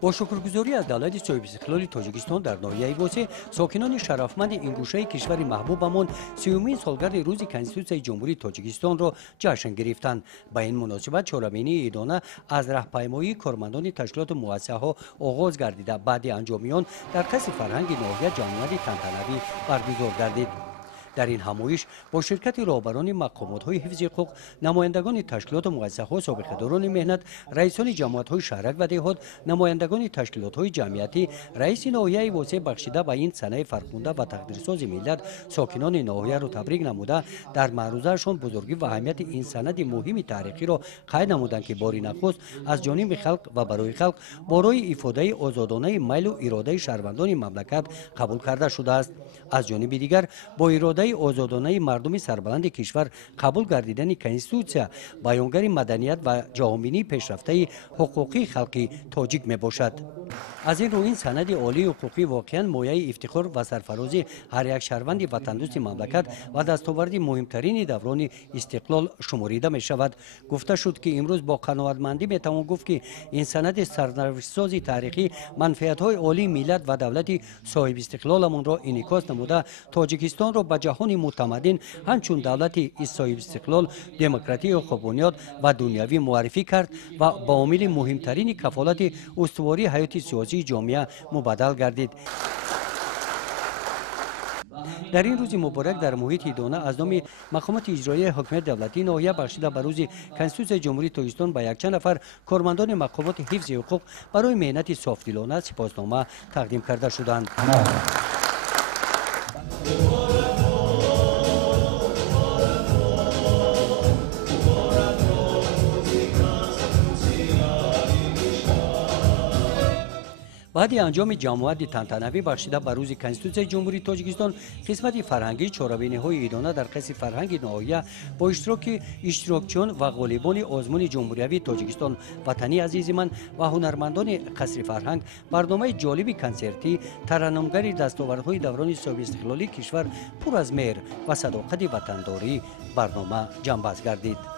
با شکرگزاری از دولت صاحب استقلال تاجیکستان در ناحیه واسه ساکنان شرفمند این گوشه کشور محبوبمان 30مین سالگرد روز کنستیتوسیای جمهوری تاجیکستان را جشن گرفتند. با این مناسبت چهارمین عیدانه از راهپیمایی کارمندان تشکیلات مؤسسه ها آغاز گردیده بعد انجامی آن در قصر فرهنگ ناحیه جمعیت تنتنوی برگزار گردید. در این همایش با شرکت رهبران مقامات‌های حفظ حقوق، نمایندگان تشکیلات و مؤسسه‌ها، سابقه‌داران مهنت، رئیسان جماعت‌های شهرک و دهات، نمایندگان تشکیلات‌های جمعیتی، رئیس ناحیه واسه بخشیده به این صنایع فرخنده و تقدیرساز ملت، ساکنان ناحیه را تبریک نموده در معروضه‌شان بزرگی و اهمیت این سند مهم تاریخی را قید نمودند که باری نخست از جانب خلق و برای خلق برای افاده آزادانه میل و اراده شهروندان مملکت قبول کرده شده است. از جانب دیگر با اراده آزادانه مردم سربلند کشور قبول گردیدن کنستیتوسیا بیانگر مدنیت و جهانبینی پیشرفته حقوقی خلقی تاجیک می باشد. از این رو این سند عالی حقوقی واقعا مایه افتخار و سرفرازی هر یک شهروند وطندوست مملکت و دستاورد مهمترین دوران استقلال شماریده می شود. گفته شد که امروز با قناعتمندی می توان گفت که این سند سرنوشت‌ساز تاریخی منفعت های عالی ملت و دولت صاحب استقلالمان را انعکاس نموده تاجیکستان را به جهان متمدن همچون دولت صاحب استقلال، دموکراتی و قانونیت و دنیوی معرفی کرد و با عامل مهمترین کفالت استواری حیات سیاسی جامعه مبادل گردید. در این روز مبارک در محیط عیدانه از نام مقامات اجرایی حکومت دولتی ناحیه بخشیده به روز کنستیتوسیای جمهوری تاجیکستان به یک چند نفر کارمندان مقامات حفظ حقوق برای مهنت صافدلانه سپاسنامه تقدیم کرده شدند. بعد انجام جمعیت تنتنوی بخشیده به روز کنستیتوسیای جمهوری تاجیکستان، قسمت فرهنگی چهاربینی‌های عیدانه در قصر فرهنگ ناحیه با اشتراک اشتراکچیان و غالبان آزمون جمهوری تاجیکستان وطنی عزیز من و هنرمندان قصر فرهنگ برنامه جالب کنسرتی ترنمگری دستاوردهای دوران صاحب استقلالی کشور پر از مهر و صداقت وطنداری برنامه جنبش گردید.